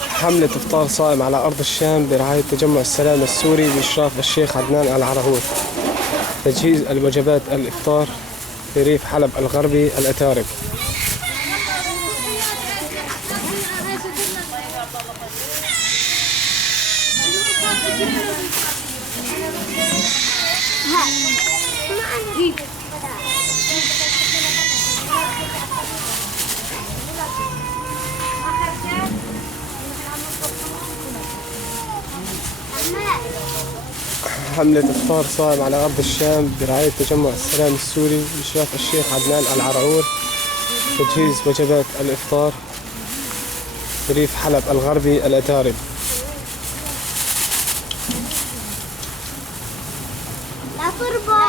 حملة إفطار صائم على أرض الشام برعاية تجمع السلام السوري بإشراف الشيخ عدنان العرهور. تجهيز الوجبات الإفطار في ريف حلب الغربي الأتارب. حملة إفطار صائم على أرض الشام برعاية تجمع السلام السوري بإشراف الشيخ عدنان العرعور. تجهيز وجبات الإفطار في ريف حلب الغربي الأتارب. لا تربى.